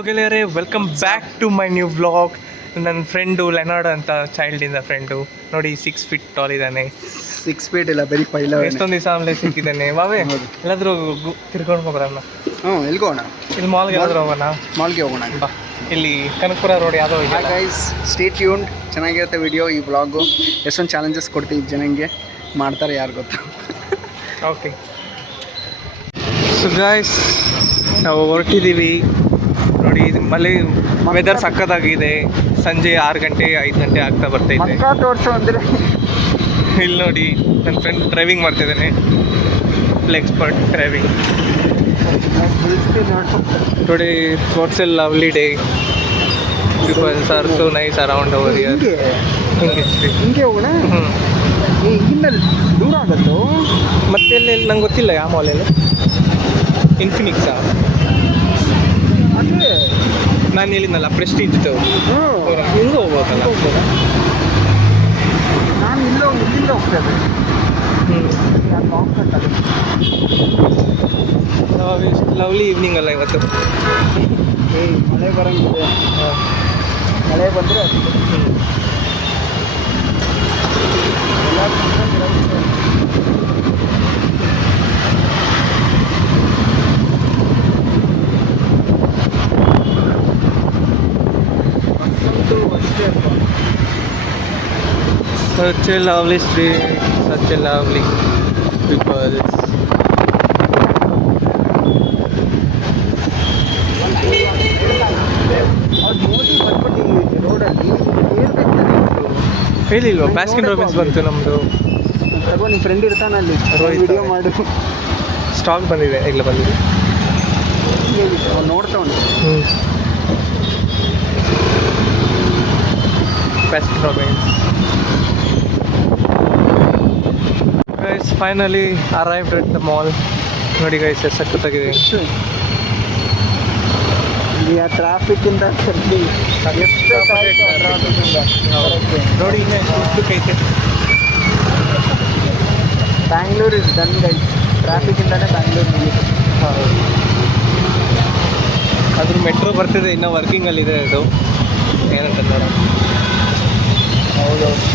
Hello ಗೆಳೆಯರೇ, welcome back to my new vlog. ನನ್ನ friend Leonard ಅಂತ, ಚೈಲ್ಡಿಂದ ಫ್ರೆಂಡು ನೋಡಿ. 6 ಫೀಟ್ ಟಾಲ್ ಇದ್ದಾನೆ. 6 ಫೀಟ್ ಇಲ್ಲ, ಬರೀ 5 ಎಷ್ಟೊಂದು ದಿವಸ ಆಮೇಲೆ ಸಿಕ್ಕಿದ್ದಾನೆ. ವಾವೇ ಎಲ್ಲಾದರೂ ತಿರ್ಕೊಂಡು ಹೋಗೋಣ. ಎಲ್ಗೋಣ? ಇಲ್ಲಿ ಮಾಲ್ಗೆ ಎಲ್ಲಾದರೂ ಹೋಗೋಣ. ಮಾಲ್ಗೆ ಹೋಗೋಣ ಬಾ. ಇಲ್ಲಿ ಕನಕಪುರ ರೋಡ್ ಯಾವುದೋ ಇದೆ. Guys, stay tuned. ಚೆನ್ನಾಗಿರುತ್ತೆ ವಿಡಿಯೋ. ಈ ವ್ಲಾಗು ಎಷ್ಟೊಂದು ಚಾಲೆಂಜಸ್ ಕೊಡ್ತೀವಿ ಜನಂಗೆ, ಮಾಡ್ತಾರೆ ಯಾರು ಗೊತ್ತಾ. ಓಕೆ, ಸೊ ಗಾಯ್ಸ್ ನಾವು ಹೊರಟಿದ್ದೀವಿ ನೋಡಿ. ಮಳೆ ವೆದರ್ ಸಕ್ಕತ್ತಾಗಿದೆ. ಸಂಜೆ 6 ಗಂಟೆ 5 ಗಂಟೆ ಆಗ್ತಾ ಬರ್ತೈತೆ. ತೋರಿಸು ಅಂದರೆ ಇಲ್ಲಿ ನೋಡಿ, ನನ್ನ ಫ್ರೆಂಡ್ ಡ್ರೈವಿಂಗ್ ಮಾಡ್ತಿದ್ದಾನೆ. Full expert driving. Today what's A lovely day. Peoples are so nice around over here. ಹಿಂಗೆ ಹೋಗೋಣ. ಇಲ್ಲಿಂದ ದೂರ ಆಗುತ್ತೋ ಮತ್ತೆ ಎಲ್ಲಿ ನಂಗೆ ಗೊತ್ತಿಲ್ಲ ಯಾವ ಮಾಲಲ್ಲಿ. ಇನ್ಫಿನಿಕ್ಸಾ? ಅದೇ ನಾನು ಹೇಳಿದ್ನಲ್ಲ, ಪ್ರೆಸ್ಟೀಜ್ ಹಿಂಗೆ ಹೋಗ್ಬೇಕಲ್ಲ. ನಾನು ಇಲ್ಲಿಂದ ಹೋಗ್ತೇನೆ. ಲವ್ಲಿ ಈವ್ನಿಂಗ್ ಅಲ್ಲ ಇವತ್ತು. ಮಳೆ ಬರೋಂಗಿದೆ. ಮಳೆ ಬಂದರೆ such a lovely street, such a lovely people. ಹೇಳಿಲ್ವಾ ಬ್ಯಾಸ್ಕಿನ್ ರಾಬಿನ್ಸ್ ಬಂತು ನಮ್ಮದು. ನಿಮ್ಮ ಫ್ರೆಂಡ್ ಇರ್ತಾನಲ್ಲಿ, ವಿಡಿಯೋ ಮಾಡು. ಸ್ಟಾಕ್ ಬಂದಿದೆ, ಇಲ್ಲ ಬಂದಿದೆ. ನೋಡ್ತಾವನು. Baskin Robbins. Guys, finally arrived at the mall. ನೋಡಿ ಗೈಸ್, ಸಕ್ಕತ್ತಾಗಿದೆ. ಟ್ರಾಫಿಕ್ಕಿಂದ ನೋಡಿ ಇನ್ನೇ ಐತೆ. Bangalore is done guys. ಟ್ರಾಫಿಕ್ಕಿಂದನೇ ಬ್ಯಾಂಗ್ಳೂರ್ ಮುಗಿತು. ಹೌದು, ಅದ್ರ ಮೆಟ್ರೋ ಬರ್ತಿದೆ, ಇನ್ನೂ ವರ್ಕಿಂಗಲ್ಲಿದೆ ಅದು. ಏನಂತ ನೋಡ. ಹೌದೌದು.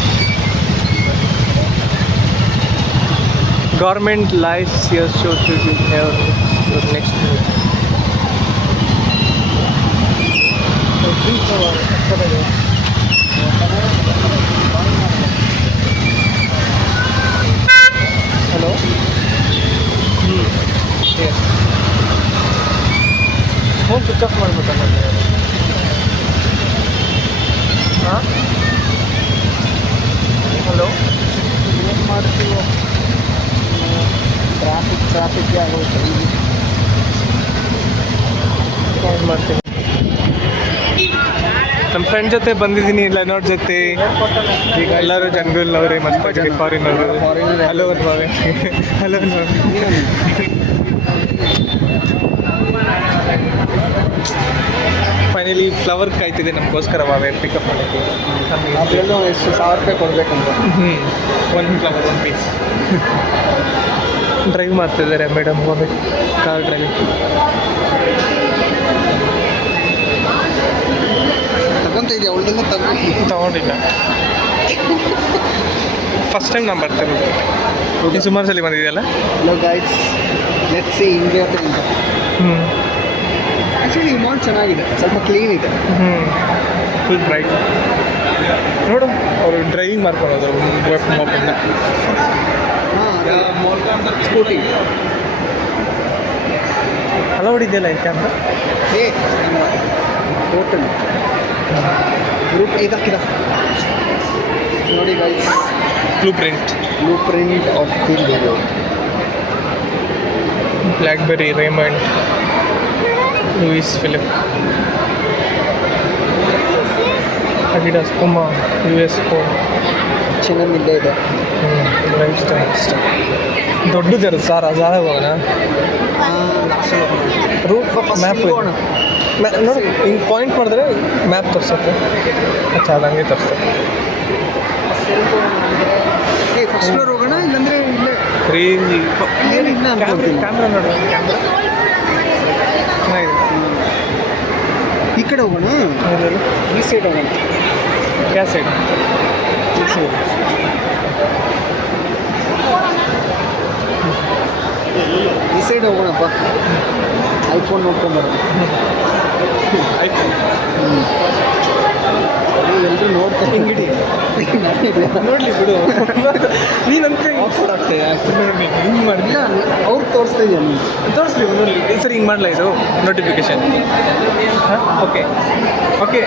Government life here should be next. Hello. Phone switch off ಮಾಡ್ಬೇಕಲ್ಲ. ಹಾಂ, ಹಲೋ. ಏನು ಮಾಡ್ತೀವೋ, ಟ್ರಾಫಿಕ್ಗೆ ಆಗೋಯ್ತು. ಫೋನ್ ಮಾಡ್ತೀನಿ. ನಮ್ಮ ಫ್ರೆಂಡ್ ಜೊತೆ ಬಂದಿದ್ದೀನಿ, ಲೆನಾರ್ಡ್ ಜೊತೆ. ಈಗ ಎಲ್ಲರೂ ಜಂಗಲ್ ಅವರೇ, ಮಸ್ತ್ ಫಾರಿನ್ ಅವರು. ಹಲೋ ಅನ್ಬಾವೆ. ಹಲೋ ಅನ್ಬಾವೆ. ಫೈನಲಿ ಫ್ಲವರ್ ಕಾಯ್ತಿದೆ ನಮಗೋಸ್ಕರ ಬಾವೆ ಪಿಕಪ್ ಮಾಡೋಕ್ಕೆ. ಅದರಲ್ಲೂ ಎಷ್ಟು 1000 ರೂಪಾಯಿ ಕೊಡಬೇಕಂತ. ಒಂದು ಫ್ಲವರ್ 1 ಪೀಸ್. ಡ್ರೈವ್ ಮಾಡ್ತಿದ್ದಾರೆ ಮೇಡಮ್, ಬಾವೆ ಕಾರ್ ಡ್ರೈವಿಂಗ್. ತಗೊಂತ ಇದೆಯಾ? ಅವಳದೆಲ್ಲ ತಗೊಂಡಿಲ್ಲ. ಫಸ್ಟ್ ಟೈಮ್ ನಾನು ಬರ್ತಿರೋದು. ನೀನು ಸುಮಾರು ಸಲ ಬಂದಿದೆಯಲ್ಲ. ಹಲೋ ಗೈಸ್, ಲೆಟ್ಸ್ ಸಿ ಹಿಂಗೆ ಅಂತ. ಆ್ಯಕ್ಚುಲಿ ಈ ಮಾಲ್ ಚೆನ್ನಾಗಿದೆ, ಸ್ವಲ್ಪ ಕ್ಲೀನ್ ಇದೆ. Full bright. ನೋಡು, ಅವರು ಡ್ರೈವಿಂಗ್ ಮಾಡ್ಕೊಳೋದು ಮೊಬೈಲ್ನ. ಸ್ಕೂಟಿ ಅಲೌಡ್ ಇದೆಯಲ್ಲ ಈ ಕ್ಯಾಮ್ರಾ? ಟೋಟಲ್ ಗ್ರೂಪ್ ಇದಾಕಿದ ನೋಡಿ guys. Blueprint of the video. BlackBerry, Raymond, Louis Philippe, Adidas, Puma, US phone. ಚಿನ್ನದ ಇಲ್ಲೇ ಇದೆ. ಲೈಫ್ ಸ್ಟೈಲ್ ದೊಡ್ಡದಿರುತ್ತೆ ಸರ್. ಅದು ಹೋಗೋಣ. ರೂಟ್ ಮ್ಯಾಪ್ ನೋಡಿ, ಹಿಂಗೆ ಪಾಯಿಂಟ್ ಮಾಡಿದ್ರೆ ಮ್ಯಾಪ್ ತೋರಿಸುತ್ತೆ. ಅಚ್ಚಾ, ಅದು ಹಂಗೆ ತೋರಿಸುತ್ತೆ. ಫಸ್ಟ್ ಫ್ಲೋರ್ ಹೋಗೋಣ, ಇಲ್ಲಾಂದರೆ ಇಲ್ಲೇ ಕ್ರೇಜಿ. ಕ್ಯಾಮ್ರಾ ನೋಡಿ, ಕ್ಯಾಮ್ರಾ ಚೆನ್ನಾಗಿದೆ. ಈ ಕಡೆ ಹೋಗೋಣ, ಹೌದಲ್ಲ ಈ ಸೈಡ್ ಹೋಗೋಣ, ಯಾವ ಸೈಡ್? ಈ ಸೈಡ್. ಈ ಸೈಡ್ ಹೋಗೋಣಪ್ಪ, ಐಫೋನ್ ನೋಡ್ಕೊಂಬರೋದು. ಐಫೋನ್ ಎಲ್ಲರೂ ನೋಡ್ತಾರೆ. ಹಿಂಗಿಡಿ ನೋಡ್ಲಿ ಬಿಡು. ನೀನಂತ ಆಫರ್ ಆಗ್ತೇನೆ ಹಿಂಗೆ ಮಾಡಿಲ್ಲ, ಅವ್ರು ತೋರಿಸ್ತಾ ಇದೆಯಾ ನೀನು? ತೋರಿಸ್ಲಿ ನೋಡಲಿ. ಸರಿ ಹಿಂಗೆ ಮಾಡಲ ಇದು ನೋಟಿಫಿಕೇಶನ್. ಹಾಂ ಓಕೆ ಓಕೆ.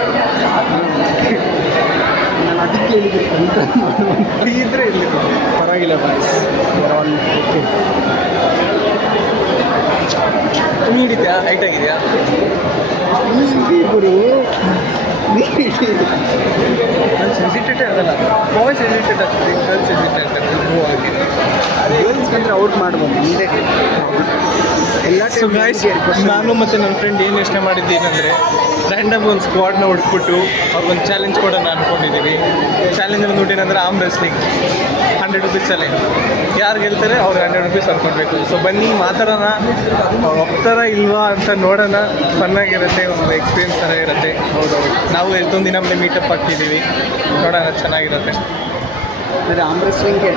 ನಾನು ಅದಕ್ಕೆ ಹೇಳಿದ್ದೆ ಕಂಟ್ರೋಲ್ ಮಾಡುವ ಫ್ರೀ ಇದ್ದರೆ ಇಲ್ಲಿ ಪರವಾಗಿಲ್ಲ ಬಾಯ್ಸ್. ಓಕೆ, ನೀ ಹಿಡಿದ್ಯಾ? ಹೈಟ್ ಆಗಿದೆಯಾ? ಗುರು ನಾನು ಸೆನ್ಸಿಟೇಟೇ ಆಗಲ್ಲ. ಬಾಯ್ಸ್ ಸೆನ್ಸಿಟೇಟ್ ಆಗ್ತದೆ, ಗರ್ಲ್ಸ್ ಸೆನ್ಸಿಟೇಟ್ ಆಗ್ತದೆ. ಮೂವ್ ಆಗಿದೆ. ಗರ್ಲ್ಸ್ ಬಂದರೆ ಔಟ್ ಮಾಡ್ಬೋದು ಮುಂದೆ ಎಲ್ಲ. ಸೊ ಗಾಯ್ಸ್, ನಾನು ಮತ್ತು ನನ್ನ ಫ್ರೆಂಡ್ ಏನು ಯೋಚನೆ ಮಾಡಿದ್ದೀನಂದರೆ ರ್ಯಾಂಡಮ್ ಒಂದು ಸ್ಕ್ವಾಡ್ನ ಹುಡ್ಬಿಟ್ಟು ಅವ್ರಿಗೊಂದು ಚಾಲೆಂಜ್ ಕೊಡೋಣ ಅಂದ್ಕೊಂಡಿದ್ದೀವಿ. ಚಾಲೆಂಜ್ ಬಂದ್ಬಿಟ್ಟು ಏನಂದರೆ ಆರ್ಮ್ ರೆಸ್ಲಿಂಗ್, 100 ರೂಪೀಸ್ ಚಾಲೆಂಜ್. ಯಾರು ಗೆಲ್ತಾರೆ ಅವ್ರಿಗೆ 100 ರೂಪೀಸ್ ಹೊರ್ಕೊಡ್ಬೇಕು. ಸೊ ಬನ್ನಿ ಮಾತಾಡೋಣ, ಅವ್ರು ಹೋಗ್ತಾರ ಇಲ್ವಾ ಅಂತ ನೋಡೋಣ. ಫನ್ನಾಗಿರುತ್ತೆ, ಒಂದು ಎಕ್ಸ್ಪೀರಿಯನ್ಸ್ ಥರ ಇರುತ್ತೆ. ಹೌದೌದು, ನಾವು ಎಷ್ಟೊಂದು ದಿನ ಮೇಲೆ ಮೀಟಪ್ ಆಗ್ತಿದ್ದೀವಿ, ನೋಡೋಣ, ಚೆನ್ನಾಗಿರುತ್ತೆ. ಅಂದರೆ ಆರ್ಮ್ ರೆಸ್ಲಿಂಗ್ಗೆ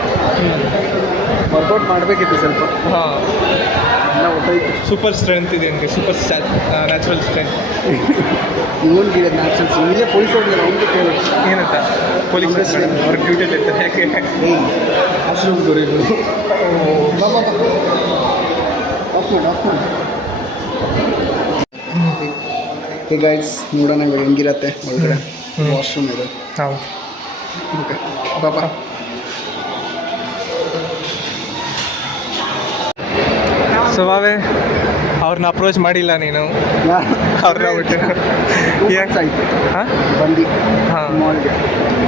ವರ್ಕೌಟ್ ಮಾಡಬೇಕಿತ್ತು ಸ್ವಲ್ಪ. ಹಾಂ, ಎಲ್ಲ ಹೊಟ್ಟೋಯ್ತು. ಸೂಪರ್ ಸ್ಟ್ರೆಂತ್ ಇದೆ ನನಗೆ, ಸೂಪರ್ ನ್ಯಾಚುರಲ್ ಸ್ಟ್ರೆಂತ್. ಇವನ್ಗೆ ನ್ಯಾಚುರಲ್ಸ್ ಇಲ್ಲೇ ಪೊಲೀಸ್ ಹೋಗಿಲ್ಲ, ಅವ್ನಿಗೆ ಕೇಳಿ ಏನಂತ ಪೊಲೀಸ್ ಅವ್ರ ಡ್ಯೂಟಿಯಲ್ಲಿ ಇರ್ತಾರೆ. ಯಾಕೆ? ವಾಶ್ರೂಮ್ ಗುರಿಗಳು. ಹೇ ಗೈಸ್, ನೋಡೋಣ ಇವಾಗ ಹೆಂಗಿರತ್ತೆ ಒಳಗಡೆ. ವಾಶ್ರೂಮ್ ಇದೆ. ಹೌದು, ಓಕೆ ಬಾಬಾ. ಸೊ ಬಾವೆ, ಅವ್ರನ್ನ ಅಪ್ರೋಚ್ ಮಾಡಿಲ್ಲ ನೀನು? ಅವ್ರನ್ನ ಬಿಟ್ಟು ಯಾಕೆ ಆಯಿತು ಹಾಂ ಬಂದು ಹಾಂ ಮಾಲ್ಗೆ.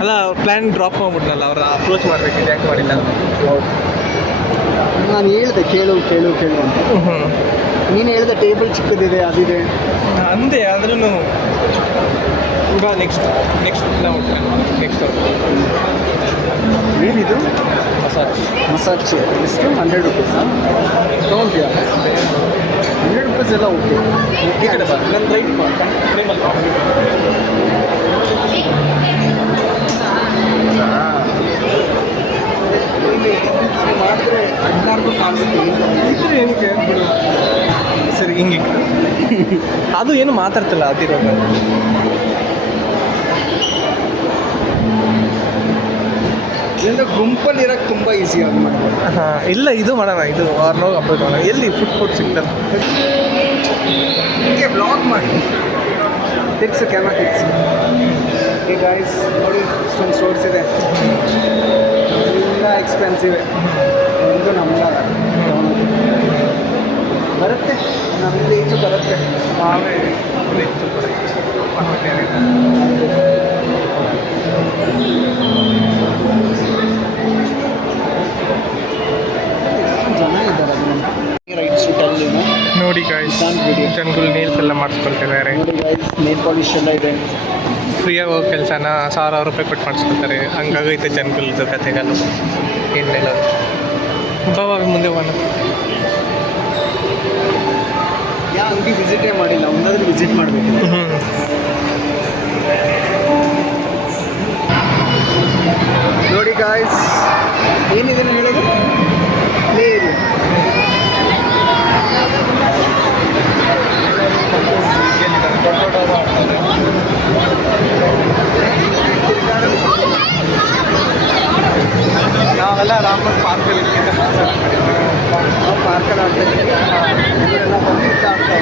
ಅಲ್ಲ, ಪ್ಲ್ಯಾನ್ ಡ್ರಾಪ್ ಮಾಡ್ಬಿಟ್ನಲ್ಲ, ಅವ್ರನ್ನ ಅಪ್ರೋಚ್ ಮಾಡಬೇಕಿದೆ, ಯಾಕೆ ಮಾಡಿಲ್ಲ? ಹೌದು, ನಾನು ಹೇಳಿದೆ ಕೇಳು ಕೇಳು ಕೇಳು ಅಂತ. ನೀನು ಹೇಳಿದೆ ಟೇಬಲ್ ಚಿಕ್ಕದಿದೆ, ಅದಿದೆ ಅಂದೆ. ಆದ್ರೂ ಬಾ, ನೆಕ್ಸ್ಟ್ ನಾವು ನೆಕ್ಸ್ಟ್ ಏನಿದು ಮಸಾಜ್ ಚೇರ್ ಎಷ್ಟು? 100 ರೂಪೀಸಾ? ತೊಗೊಳ್ತೀಯಾ? 100 ರೂಪೀಸ್ ಎಲ್ಲ ಓಕೆ. ಈ ಕಡೆ ಬಾ, ನನ್ನ ರೈಟ್ ಫ್ರೇಮಲ್ಲಿ ಬಾ. ಮಾಡಿದ್ರೆ ಎಲ್ಲರಿಗೂ ಕಾಣಿಸುತ್ತೆ. ಇದ್ರೆ ಏನಕ್ಕೆ ಬಿಡು. ಸರಿ, ಹಿಂಗೆ ಅದು ಏನು ಮಾತಾಡ್ತಿಲ್ಲ ಅದಿರೋದು. ಇದರಿಂದ ಗುಂಪಲ್ಲಿ ಇರೋಕ್ಕೆ ತುಂಬ ಈಸಿ ಆಗಿ ಮಾಡ್ಬೋದು. ಹಾಂ, ಇಲ್ಲ ಇದು ಮಾಡೋಣ, ಇದು ಅವ್ರನ್ನ ಅಪ್ರೋಚ್ ಮಾಡೋಣ. ಎಲ್ಲಿ ಫುಡ್ ಕೋರ್ಟ್ ಸಿಗ್ತಾರೆ? ಹೀಗೆ ಬ್ಲಾಗ್ ಮಾಡಿ ತಿರ್ಸು, ಕ್ಯಾಮ್ರಾ ತಿರ್ಸು. ಈ ಗಾಯ್ಸ್ ನೋಡಿ, ಇಷ್ಟೊಂದು ಸ್ಟೋರ್ಸ್ ಇದೆ, ಎಲ್ಲ ಎಕ್ಸ್ಪೆನ್ಸಿವೆ. ಒಂದು ನಮ್ಗಲ್ಲ, ಬರುತ್ತೆ, ನಮ್ಮದು ಈಚು ಬರುತ್ತೆ. ನಾವೇ ಜನ ಇದ್ದಾರೆ. ರೈಟ್ ಸೂಟಲ್ಲಿ ನೋಡಿ ಗಾಯ್ಸ್, ಜನಗಳು ನೇಲ್ಸ್ ಎಲ್ಲ ಮಾಡಿಸ್ಕೊಳ್ತಿದ್ದಾರೆ. ನೋಡಿ ಗಾಯ್ಸ್, ನೇಲ್ ಪಾಲಿಶ್ ಎಲ್ಲ ಇದೆ. ಫ್ರೀಯಾಗಿ ಹೋಗೋ ಕೆಲಸನ 1000 ರೂಪಾಯಿ ಕೊಟ್ಟು ಮಾಡಿಸ್ಕೊಳ್ತಾರೆ. ಹಂಗಾಗೈತೆ ಜನಗಳದ್ದು ಕತೆಗಳು. ಏನು ಹೇಳೋದು? ಬಾಬಾ ಮುಂದೆ ಹೋಗೋಣ. ಯಾವ ಅಂಗಡಿ ವಿಸಿಟೇ ಮಾಡಿಲ್ಲ, ಒಂದಾದ್ರೂ ವಿಸಿಟ್ ಮಾಡಬೇಕು. ನೋಡಿ ಗಾಯ್ಸ್, ಏನಿದೆ ಹೇಳೋದು, ಪ್ಲೇ ಏರಿಯಾ. ನಾವೆಲ್ಲ ರಾಮನ್ ಪಾರ್ಕಲ್ಲಿ ನಾವು ಪಾರ್ಕಲ್ಲಿ ಆಡ್ತಾ ಇದ್ದೀವಿ, ಇವರೆಲ್ಲ ಬಂದಿದ್ದು ಆಡ್ತಾ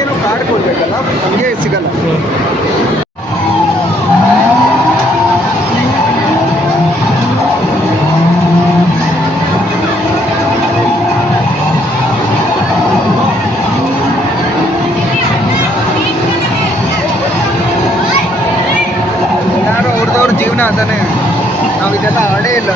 ಏನೋ ಕಾರ್ಡ್ ಕೊಡ್ಬೇಕಲ್ಲ, ಹಂಗೆ ಸಿಗಲ್ಲ. ಜೀವನ ಅದಾನೆ, ನಾವು ಇದೆಲ್ಲ ಆಡೇ ಇಲ್ಲ.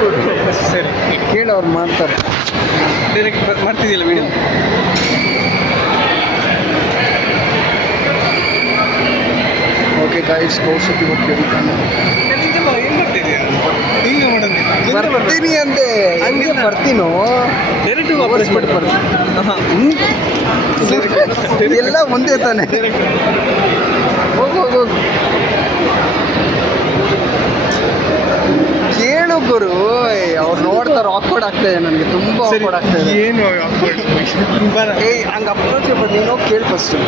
ಕೊಡು, ಸರಿ ಕೇಳು ಅವ್ರು ಮಾಡ್ತಾರೆ. ಡೈರೆಕ್ಟ್ ಮಾಡ್ತಿದ್ದಿಲ್ಲ ವಿಡಿಯೋ. ಓಕೆ ಗಾಯ್ಸ್, ಕೌಶಿಕ್ ಇವತ್ತು ಹೇಳ್ತಾನೆ ನನಗೆಲ್ಲ ಏನು ಮಾಡ್ತಿದ್ಯಾ ಹಿಂಗೆ ಮಾಡೋದು ಬರ್ತೀನಿ ಅಂದೆ, ಹಂಗೆ ಬರ್ತೀನೋ ಡೈರೆಕ್ಟ್ ವಾಪಸ್ ಮಾಡಿ ಎಲ್ಲ ಮುಂದೆ ತಾನೆ. ಹೋಗು ಹೋಗು ಹೋಗು. ಕೇಳು ಗುರು, ಅವ್ರು ನೋಡ್ತಾರೆ ಆಕ್ವರ್ಡ್ ಆಗ್ತಾ ಇದೆ ನನಗೆ, ತುಂಬ ಆಕ್ವರ್ಡ್ ಆಗ್ತಾ ಇದೆ. ಏನು ಏಯ್ ಹಂಗೆ ಅಪ್ರೋಚ್ ಬಟ್ ನೀನು ಕೇಳಿ ಫಸ್ಟು.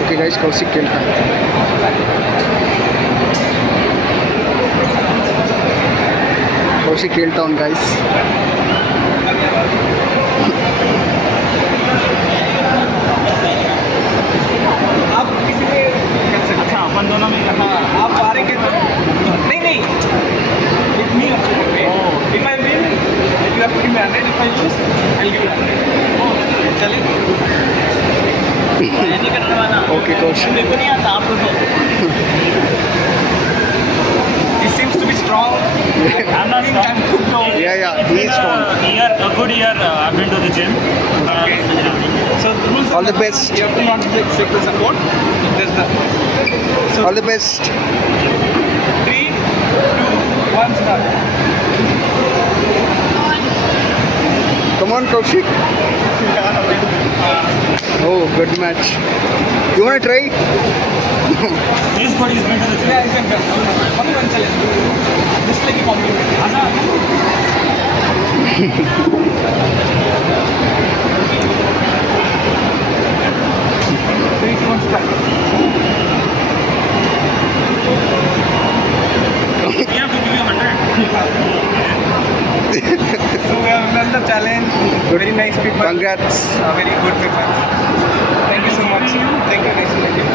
ಓಕೆ ಗೈಸ್, ಕೌಶಿಕ್ ಕೇಳ್ತಾನೆ. ಕೌಶಿಕ್ ಕೇಳ್ತಾವನ್ ಗೈಸ್. आप किसी में कर सकते। अच्छा अपन दोनों में हाँ आप आ रहे नहीं नहीं it me if I win you have to give me 100 if I lose I'll give you 100 चले नहीं करने वाला Okay, coach. मेरे को नहीं आता आप लोग This seems to be strong. I'm not strong. I'm cooked out. Yeah, he is strong. A good year. I've been to the gym. Okay. So the rules All are the best. You have to not take the support. Just the. So All the best. 3, 2, 1, start. Come on, Kaushik. Oh, good match. You want to try? He's good. He's been to the gym. Yeah, you can come. Only one challenge. Just like a compliment. Three, two, one, start. We have to give you 100. So we have done the challenge. Very nice people. Congrats. Very good people. Thank you so much. Thank you. Nice to meet you.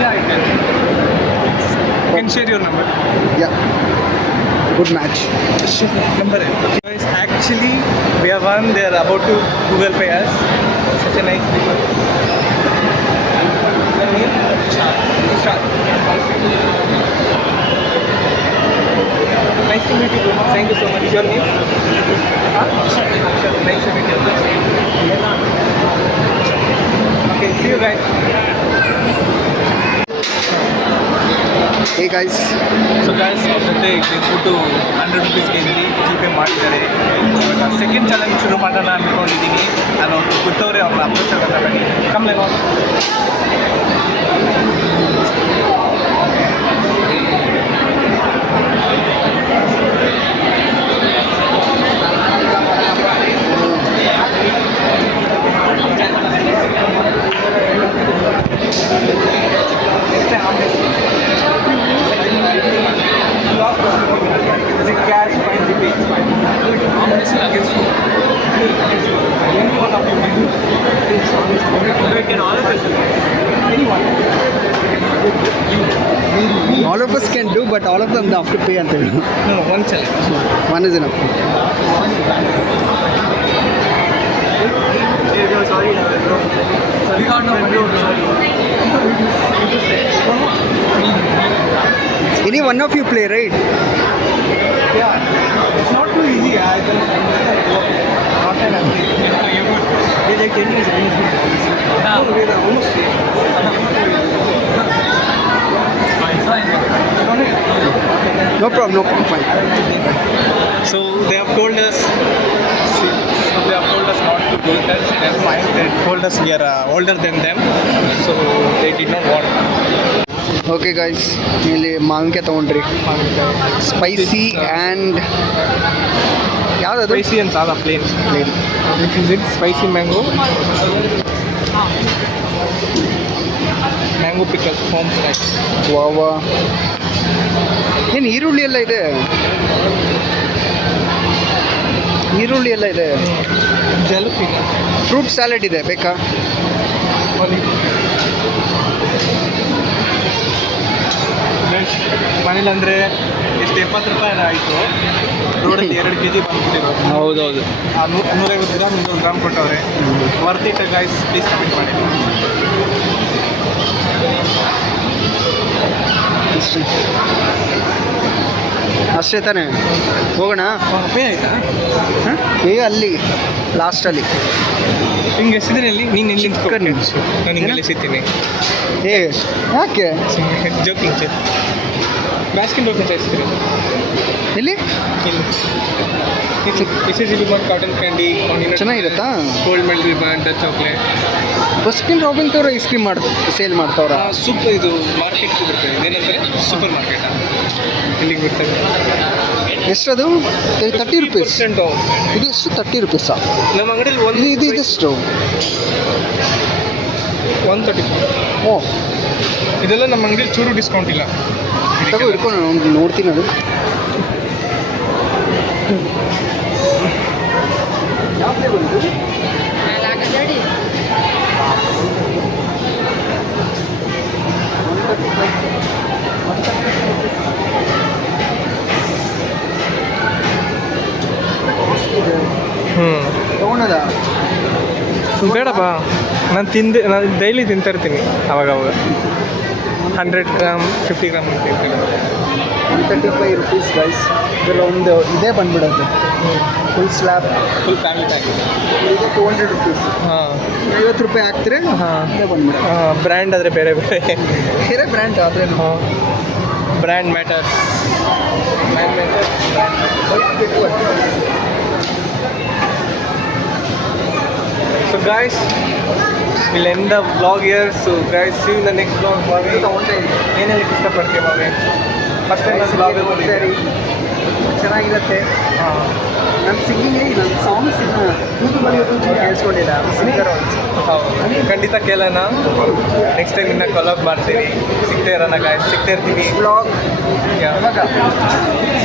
Yeah, you can. You can share your number. Yeah. Good match. Number. Guys, actually, we have won. They are about to Google Pay us. Such a nice people. Your name? Ishad. Nice to meet you. Thank you so much. Your name? Sure. Nice to meet you. Okay, see you guys. Hey guys. So guys ಅವ್ರ ಜೊತೆ ಗೆದ್ಬಿಟ್ಟು 100 rupees ಗೆದ್ದಿ GPay ಮಾಡಿದ್ದಾರೆ. ಇವಾಗ second challenge ಶುರು ಮಾಡೋಣ ಅಂದ್ಕೊಂಡಿದ್ದೀನಿ. ನಾನು ಗೊತ್ತವ್ರೆ ಅವ್ರನ್ನ approach ಆಗೋದ ಬನ್ನಿ ಕಮ್ಲೇನೋ. Cash, fine, debate, fine. Against you. Anyone of you can do. You can all of us. Anyone. All of us can do, but all of them have to pay ಅಂತ ಹೇಳಿ. No, one challenge. One is enough. Sorry, bro. We got no money. Any one of you play, right? Yeah, it's not too easy. I can not an athlete. They like 10 years against me. No, we are almost. No problem, fine. So they have told us. They have told us not to do that. Never mind. They told us we are older than them, so they did not want. Okay guys, ಇಲ್ಲಿ ಮಾವಿನಕಾಯಿ ತೊಗೊಂಡ್ರಿ, spicy and ಯಾವುದದು? Spicy and sada plain. Which is it? Spicy mango. Mango pickle, home style. ವಾವಾ, ಏನು ಈರುಳ್ಳಿ ಎಲ್ಲ ಇದೆ, ಈರುಳ್ಳಿ ಎಲ್ಲ ಇದೆ. Jalapeno. ಫ್ರೂಟ್ ಸ್ಯಾಲಡ್ ಇದೆ, ಬೇಕಾ? ಮನೇಲಿ ಅಂದರೆ ಎಷ್ಟು 70 ರೂಪಾಯಿ ಆಯಿತು. ರೋಡಲ್ಲಿ 2 kg ಬಂದ್ಬಿಟ್ಟಿರೋದು. ಹೌದೌದು. 150 ಗ್ರಾಮ್ 200 ಗ್ರಾಮ್ ಕೊಟ್ಟವ್ರೆ. Worth it guys, please comment ಮಾಡಿ. ಇಷ್ಟು ಅಷ್ಟೇ ತಾನೇ ಹೋಗೋಣ ಪೇ ಆಯ್ತಾ ಈಗ ಅಲ್ಲಿ ಲಾಸ್ಟಲ್ಲಿ ಹಿಂಗೆ ಎಸಿದ್ರೆ ಅಲ್ಲಿ ನೀನು ಎಲ್ಲಿ ಚಿಕ್ಕ ನಿಲ್ಸು. ನಾನು ಹಿಂಗೆಲ್ಲ ಎಸಿತೀನಿ ಏ ಯಾಕೆ ಜೋಕಿಂಗ್ ಚೇರ್ ಬ್ಯಾಸ್ಕಿನ್ ರೋಬಿನ್ಸ್ ಎಸ್ತೀರಿ ಎಲ್ಲಿ ಇಲ್ಲಿ ಎಸ್ ಮಾಡಿ ಕಾಟನ್ ಕ್ಯಾಂಡಿ ಚೆನ್ನಾಗಿರುತ್ತಾ gold medal ribbon Dutch chocolate Baskin Robbins ಅವರು ಐಸ್ ಕ್ರೀಮ್ ಸೇಲ್ ಮಾಡ್ತಾವ್ರ ಸೂಪರ್ ಇದು ಮಾರ್ಕೆಟ್ಗೆ ಬರ್ತದೆ ಇದೇನಂದರೆ ಸೂಪರ್ ಮಾರ್ಕೆಟಾ ಇಲ್ಲಿಗೆ ಬರ್ತದೆ ಎಷ್ಟದು 30 ರುಪೀಸ್ ಆಫ್ ಇದು ಎಷ್ಟು 30 ರುಪೀಸಾ ನಮ್ಮ ಅಂಗಡಿಯಲ್ಲಿ ಒಂದು ಇದು ಇದೆಷ್ಟು 130 ಓ ಇದೆಲ್ಲ ನಮ್ಮ ಅಂಗಡಿಯಲ್ಲಿ ಚೂರು ಡಿಸ್ಕೌಂಟ್ ಇಲ್ಲ ತಗೋ ಹಿಡ್ಕೊಂಡು ನಾನು ನೋಡ್ತೀನಿ ಅದು ಯಾವ ಫ್ಲೇವರ್ ಇದು ತಗೊಳದ ಬೇಡಪ್ಪ ನಾನು ಡೈಲಿ ತಿಂತಾ ಇರ್ತೀನಿ ಅವಾಗ 100 ಗ್ರಾಮ್ 50 ಗ್ರಾಮ್ ತಿಂತೀನಿ 135 ರುಪೀಸ್ ಗೈಸ್ ಇದರಲ್ಲಿ ಒಂದು ಇದೇ ಬಂದ್ಬಿಡುತ್ತೆ full slab full family pack ಇದು 200 ರುಪೀಸ್ ಹಾಂ 50 ರೂಪಾಯಿ ಹಾಕ್ತಾರೆ ಹಾಂ ಇದೇ ಬಂದ್ಬಿಡುತ್ತೆ ಬ್ರ್ಯಾಂಡ್ ಆದರೆ ಬೇರೆ ಬೇರೆ ಬೇರೆ ಬ್ರ್ಯಾಂಡ್ ಆದರೆ ಹಾಂ brand matters So guys, we'll end the vlog here. So guys, see you in the next vlog. ಏನೆಲ್ಲ ಇಷ್ಟಪಡ್ತೀವಿ ಮಾವೆ ಫಸ್ಟ್ ಟೈಮ್ ನಾನು vlog ಹೋಗ್ತಾರೆ ಚೆನ್ನಾಗಿರುತ್ತೆ ಹಾಂ ನನ್ನ ಸಿಂಗಿಂಗ್ ನನ್ನ ಸಾಂಗ್ಸಿನ ಯೂಟ್ಯೂಬಲ್ಲಿ ಕೇಳಿಸ್ಕೊಂಡಿಲ್ಲ ಸಿಂಗರ್ ಹೌದು ಖಂಡಿತ ಕೇಳೋಣ ನೆಕ್ಸ್ಟ್ ಟೈಮ್ ಇನ್ನು ಕೊಲಾಬ್ ಮಾಡ್ತೀವಿ ಸಿಗ್ತಾ ಇರೋಣ ಗಾಯ್ಸ್ ಸಿಗ್ತಾ ಇರ್ತೀವಿ ಬ್ಲಾಗ್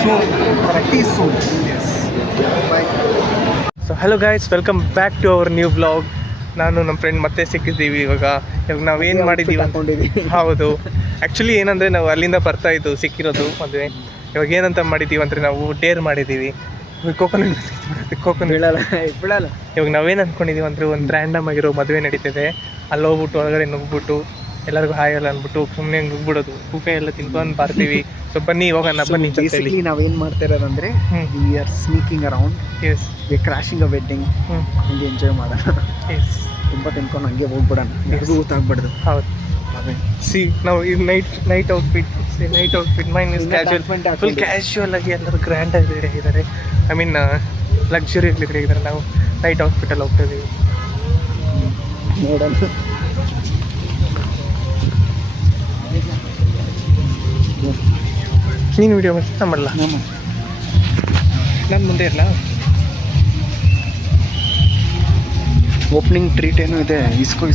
ಸೂನ್ ಪ್ರತಿ soon bye so hello guys welcome back to our new vlog ನಾನು ನಮ್ಮ ಫ್ರೆಂಡ್ ಮತ್ತೆ ಸಿಕ್ಕಿದ್ದೀವಿ ಇವಾಗ ನಾವೇನು ಮಾಡಿದ್ದೀವಿ ಹಾಕೊಂಡಿದ್ದೀವಿ ಹೌದು ಆ್ಯಕ್ಚುಲಿ ಏನಂದರೆ ನಾವು ಅಲ್ಲಿಂದ ಬರ್ತಾ ಇದ್ದು ಸಿಕ್ಕಿರೋದು ಮದುವೆ ಇವಾಗ ಏನಂತ ಮಾಡಿದ್ದೀವಿ ಅಂದರೆ ನಾವು ಡೇರ್ ಮಾಡಿದ್ದೀವಿ ಕೋಕೋನಟ್ ಬಿಡಲ್ಲ ಇವಾಗ ನಾವೇನು ಅಂದ್ಕೊಂಡಿದ್ದೀವಿ ಅಂದರೆ ಒಂದು ರ್ಯಾಂಡಮ್ ಆಗಿರೋ ಮದುವೆ ನಡೀತಿದೆ ಅಲ್ಲಿ ಹೋಗ್ಬಿಟ್ಟು ಒಳಗಡೆ ನುಗ್ಬಿಟ್ಟು ಎಲ್ಲರಿಗೂ ಹಾಯ್ ಎಲ್ಲ ಅಂದ್ಬಿಟ್ಟು ಸುಮ್ಮನೆ ನುಗ್ಬಿಡೋದು ಊಟ ಎಲ್ಲ ತಿನ್ಕೊಂಡು ಬರ್ತೀವಿ ಸೊ ಬನ್ನಿ ಹೋಗೋಣ ಬನ್ನಿ ಬೇಸಿಕ್ಲಿ ನಾವೇನು ಮಾಡ್ತಾ ಇರೋದಂದ್ರೆ we are sneaking around as we crashing a wedding ಹಂಗೆ ಎಂಜಾಯ್ ಮಾಡೋಣ ಎಸ್ ತುಂಬ ತಿನ್ಕೊಂಡು ಹಂಗೆ ಹೋಗ್ಬಿಡೋಣ ಯಾರಿಗೂ ಗೊತ್ತಾಗ್ಬಾರ್ದು ಹೌದು ಸಿ ನಾವು ಇದು night outfit main is casual full casual ಆಗಿ ಎಲ್ಲರೂ ಗ್ರ್ಯಾಂಡಾಗಿ ರೆಡಿ ಆಗಿದ್ದಾರೆ ಐ ಮೀನ್ ಲಕ್ಸುರಿಯಲ್ಲಿ ರೆಡಿ ಆಗಿದ್ದಾರೆ ನಾವು ನೈಟ್ ಔಟ್ಫಿಟಲ್ಲಿ ಹೋಗ್ತಾ ಇದ್ದೀವಿ ನೋಡೋಣ ನೀನು ವಿಡಿಯೋ ನಾನು ಮಾಡಲ್ಲ ನಾನು ಮುಂದೆ ಇರಲ್ಲ ಓಪನಿಂಗ್ ಟ್ರೀಟ್ ಏನೋ ಇದೆ ಇಸ್ಕೋ